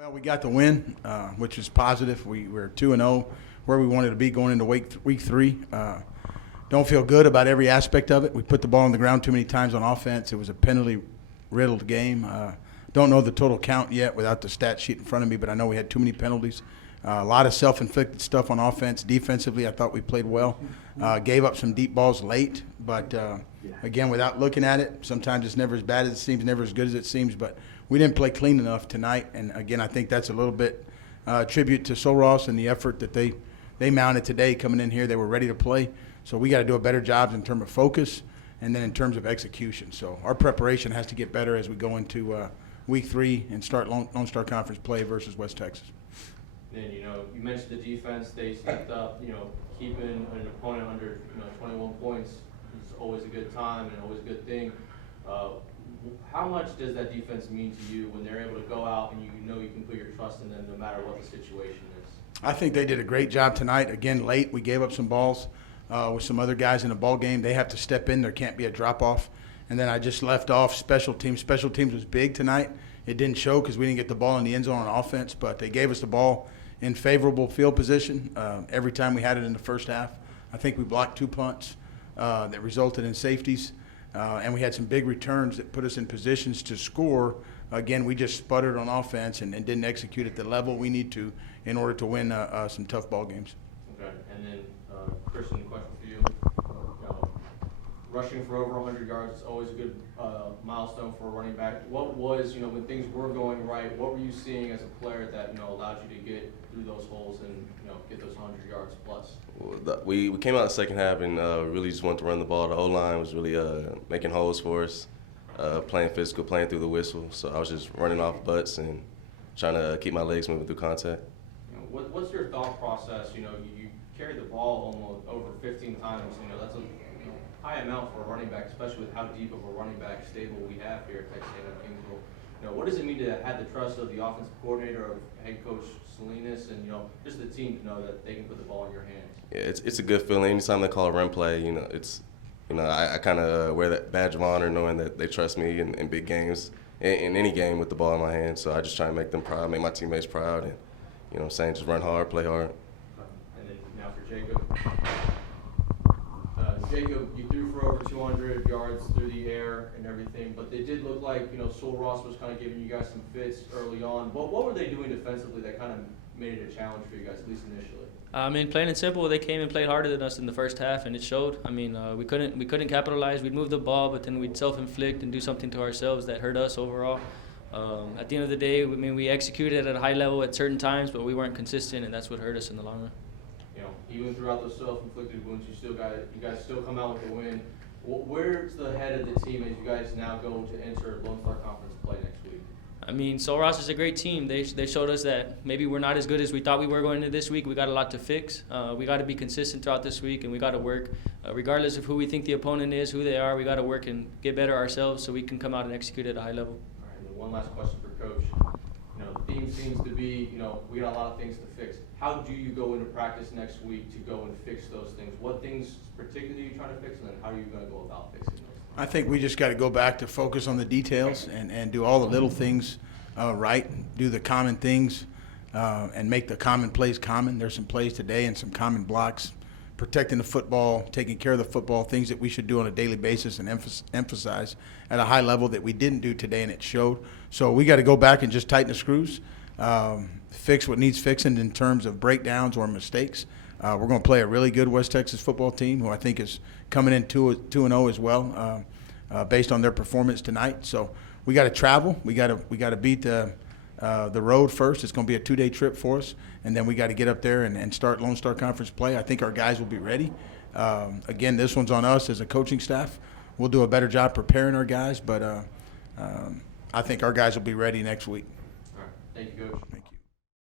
Well, we got the win, which is positive. We're 2-0, where we wanted to be going into week 3. Don't feel good about every aspect of it. We put the ball on the ground too many times on offense. It was a penalty-riddled game. Don't know the total count yet without the stat sheet in front of me, but I know we had too many penalties. A lot of self-inflicted stuff on offense. Defensively, I thought we played well. Gave up some deep balls late, but again, without looking at it, sometimes it's never as bad as it seems, never as good as it seems, but we didn't play clean enough tonight, and again, I think that's a little bit tribute to Sol Ross and the effort that they mounted today coming in here. They were ready to play, so we got to do a better job in terms of focus and then in terms of execution. So our preparation has to get better as we go into week 3 and start Lone Star Conference play versus West Texas. Then, you mentioned the defense. They stepped up. Keeping an opponent under 21 points is always a good time and always a good thing. How much does that defense mean to you when they're able to go out and you can put your trust in them no matter what the situation is? I think they did a great job tonight. Again, late we gave up some balls with some other guys in the ball game. They have to step in. There can't be a drop-off. And then I just left off special teams. Special teams was big tonight. It didn't show because we didn't get the ball in the end zone on offense, but they gave us the ball in favorable field position every time we had it in the first half. I think we blocked 2 punts that resulted in safeties. And we had some big returns that put us in positions to score. Again, we just sputtered on offense and didn't execute at the level we need to in order to win some tough ball games. Okay, and then Christian, question for you. Rushing for over 100 yards is always a good milestone for a running back. What was, when things were going right, what were you seeing as a player that allowed you to get through those holes and get those 100 yards plus? Well, we came out the second half and really just wanted to run the ball. The O-line was really making holes for us, playing physical, playing through the whistle. So I was just running off butts and trying to keep my legs moving through contact. What's your thought process? You carried the ball almost over 15 times. That's a high amount for a running back, especially with how deep of a running back stable we have here at Texas A&M Kingsville. What does it mean to have the trust of the offensive coordinator, of head coach Salinas, and just the team to know that they can put the ball in your hands? Yeah, it's a good feeling. Anytime they call a run play, it's I kind of wear that badge of honor, knowing that they trust me in big games, in any game with the ball in my hands. So I just try to make them proud, make my teammates proud, and just run hard, play hard. And then now for Jacob. Jacob, you threw for over 200 yards through the air and everything, but they did look like, Sol Ross was kind of giving you guys some fits early on. What were they doing defensively that kind of made it a challenge for you guys, at least initially? Plain and simple, they came and played harder than us in the first half, and it showed. We couldn't capitalize. We'd move the ball, but then we'd self-inflict and do something to ourselves that hurt us overall. At the end of the day, we executed at a high level at certain times, but we weren't consistent, and that's what hurt us in the long run. Even throughout those self-inflicted wounds, you guys still come out with the win. Where's the head of the team as you guys now go to enter Lone Star Conference play next week? Sol Ross is a great team. They showed us that maybe we're not as good as we thought we were going into this week. We got a lot to fix. We got to be consistent throughout this week, and we got to work. Regardless of who we think the opponent is, who they are, we got to work and get better ourselves so we can come out and execute at a high level. All right, and then one last question for Coach. The theme seems to be, we got a lot of things to fix. How do you go into practice next week to go and fix those things? What things particularly are you trying to fix, and then how are you going to go about fixing those things? I think we just got to go back to focus on the details and do all the little things right, do the common things, and make the common plays common. There's some plays today and some common blocks, protecting the football, taking care of the football, things that we should do on a daily basis and emphasize at a high level that we didn't do today, and it showed. So we got to go back and just tighten the screws, fix what needs fixing in terms of breakdowns or mistakes. We're going to play a really good West Texas football team who I think is coming in 2-0 as well, based on their performance tonight. So we got to travel. We got to beat the road first. It's going to be a 2-day trip for us, and then we got to get up there and start Lone Star Conference play. I think our guys will be ready. Again, this one's on us as a coaching staff. We'll do a better job preparing our guys, but I think our guys will be ready next week. All right. Thank you, Coach.